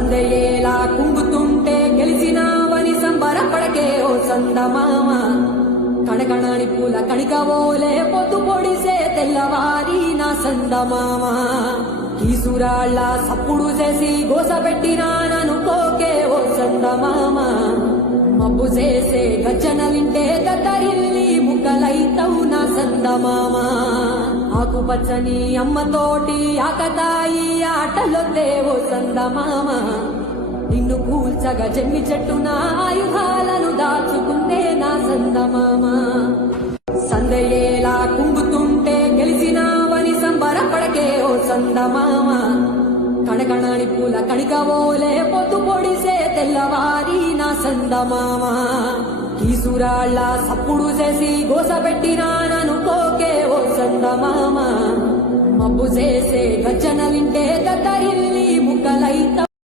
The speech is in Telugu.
సందయేలా కుంగుతుంటే గెలిచినావని సంబరపడకే ఓ సందమామ కణకణాని పూల కణికవోలే పొద్దు పొడిసే తెల్లవారి నా సందమామ కీసురాళ్ళ సప్పుడు చేసి గోసపెట్టినా ననుకోకే ఓ సందమామ మబ్బు చేసే గర్జన వింటే దద్దరిల్లి ముక్కలైతవు నా సందమామ ఆకుపచ్చని అమ్మతోటి ఆకతాయి ఆటలొద్దే ఓ సందమామ నిన్ను కూల్చగా జమ్మి చెట్టున ఆయుధాలను దాచుకుందే నా సందమామ సందయేలా కుంగుతుంటే గెలిచినావని సంబరపడకే ఓ సందమామ కణకణాని పూల కణికవోలే పొద్దు పొడిసే తెల్లవారి నా సందమామ కీసురాళ్ళ సప్పుడు చేసి గోసపెట్టినా ననుకోకే ఓ సందమామ మబ్బు చేసే గర్జన వింటే దద్దరిల్లి